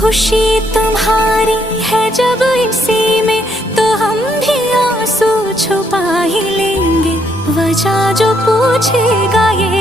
खुशी तुम्हारी है जब इसी में, तो हम भी आंसू छुपा ही लेंगे। वजह जो पूछेगा ये